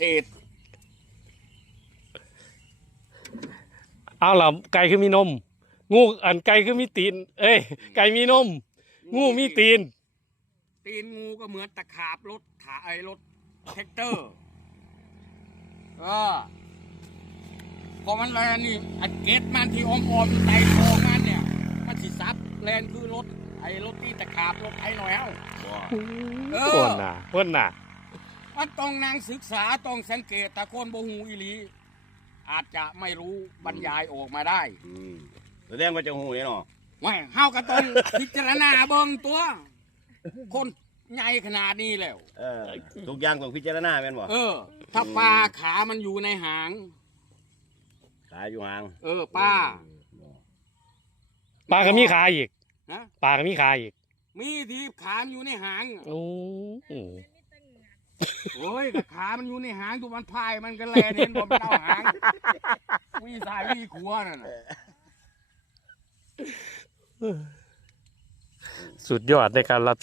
ษตร เอาล่ะไก่คือมีนม งูอันไก่คือมีตีน เอ้ยไก่มีนม งูมีตีน ตีนงูก็เหมือนตะขาบรถขาไอ้รถแท็กเตอร์เออพอมันแลนนี่อันเกตมันที่อมอมๆอยู่ใต้คอมันเนี่ย มันสิซับแลนคือรถไอ้รถที่ตะขาบรถไอ้หน่อยเอ้า เออพ่นน่ะพ่นน่ะ มันต้องนางศึกษาต้องสังเกตแต่คนบ่หูอีหลี อาจจะไม่รู้บรรยายออกมาได้อืมแสดงว่าจะหูเนี่ยเนาะว่าเฮาก็ต้องพิจารณาเบิ่งตัว คนใหญ่ขนาดนี้แล้ว เออทุกอย่างต้องพิจารณาแม่นบ่เออ ถ้าปลาขามันอยู่ในหาง ขาอยู่ห่างเออป้าปลาก็มีขาอีก ฮะปลาก็มีขาอีก มีที่ขามันอยู่ในหาง โอ้โห โอ้ยก็ขามันอยู่ในหางอยู่มันพายมันก็แลนเห็นบ่มันเอาหางวีสายวีขัวนั่นน่ะสุดยอดในการรับ